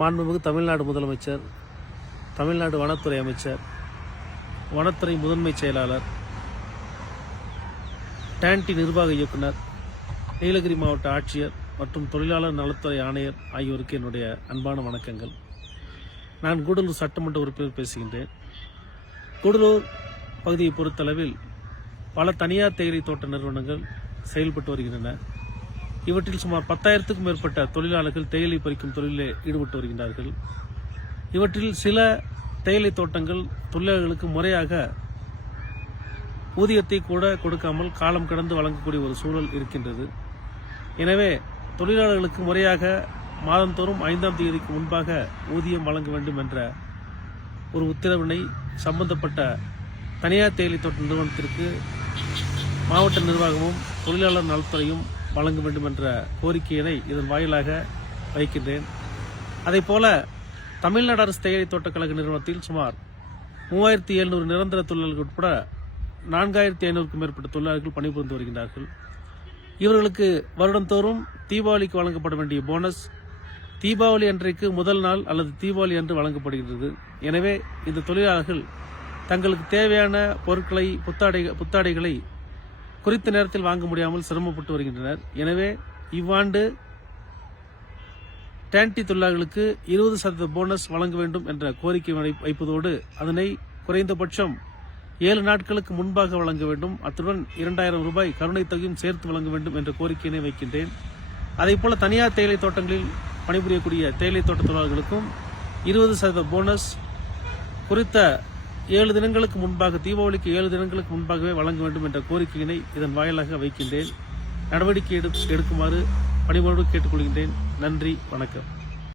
மாண்புமிகு தமிழ்நாடு முதலமைச்சர் தமிழ்நாடு வனத்துறை அமைச்சர் வனத்துறை முதன்மை செயலாளர் டேன்டி நிர்வாக இயக்குனர் நீலகிரி மாவட்ட ஆட்சியர் மற்றும் தொழிலாளர் நலத்துறை ஆணையர் ஆகியோருக்கு என்னுடைய அன்பான வணக்கங்கள். நான் கூடலூர் சட்டமன்ற உறுப்பினர் பேசுகின்றேன். கூடலூர் பகுதியை பொறுத்தளவில் பல தனியார் தேயிலை தோட்ட நிறுவனங்கள் செயல்பட்டு வருகின்றன. இவற்றில் சுமார் பத்தாயிரத்துக்கும் மேற்பட்ட தொழிலாளர்கள் தேயிலை பறிக்கும் தொழிலில் ஈடுபட்டு வருகின்றார்கள். இவற்றில் சில தேயிலை தோட்டங்கள் தொழிலாளர்களுக்கு முறையாக ஊதியத்தை கூட கொடுக்காமல் காலம் கடந்து வழங்கக்கூடிய ஒரு சூழல் இருக்கின்றது. எனவே தொழிலாளர்களுக்கு முறையாக மாதந்தோறும் ஐந்தாம் தேதிக்கு முன்பாக ஊதியம் வழங்க வேண்டும் என்ற ஒரு உத்தரவினை சம்பந்தப்பட்ட தனியார் தேயிலை தோட்ட நிறுவனத்திற்கு மாவட்ட நிர்வாகமும் தொழிலாளர் நலத்துறையும் வழங்க வேண்டும் என்ற கோரிக்கையினை இதன் வாயிலாக வைக்கின்றேன். அதே போல தமிழ்நாடு அரசு தேயிலை தோட்டக்கழக நிறுவனத்தில் சுமார் மூவாயிரத்தி எழுநூறு நிரந்தர தொழிலாளர்கள் உட்பட நான்காயிரத்தி ஐநூறுக்கும் மேற்பட்ட தொழிலாளர்கள் பணிபுரிந்து வருகின்றார்கள். இவர்களுக்கு வருடந்தோறும் தீபாவளிக்கு வழங்கப்பட வேண்டிய போனஸ் தீபாவளி அன்றைக்கு முதல் நாள் அல்லது தீபாவளி அன்று வழங்கப்படுகின்றது. எனவே இந்த தொழிலாளர்கள் தங்களுக்கு தேவையான பொருட்களை புத்தாடை புத்தாடைகளை குறித்த நேரத்தில் வாங்க முடியாமல் சிரமப்பட்டு வருகின்றனர். எனவே இவ்வாண்டு டேன்டி தொழிலாளர்களுக்கு இருபது சதவீத போனஸ் வழங்க வேண்டும் என்ற கோரிக்கை வை- வைப்பதோடு அதனை குறைந்தபட்சம் ஏழு நாட்களுக்கு முன்பாக வழங்க வேண்டும். அத்துடன் இரண்டாயிரம் ரூபாய் கருணை தொகையும் சேர்த்து வழங்க வேண்டும் என்ற கோரிக்கையினை வைக்கின்றேன். அதேபோல தனியார் தேயிலை தோட்டங்களில் பணிபுரியக்கூடிய தேயிலை தோட்ட தொழிலாளர்களுக்கும் இருபது சதவீத போனஸ் குறித்த ஏழு தினங்களுக்கு முன்பாக தீபாவளிக்கு ஏழு தினங்களுக்கு முன்பாகவே வழங்க வேண்டும் என்ற கோரிக்கையினை இதன் வாயிலாக வைக்கின்றேன். நடவடிக்கை எடு- எடுக்குமாறு பணிவோடு கேட்டுக்கொள்கின்றேன். நன்றி வணக்கம்.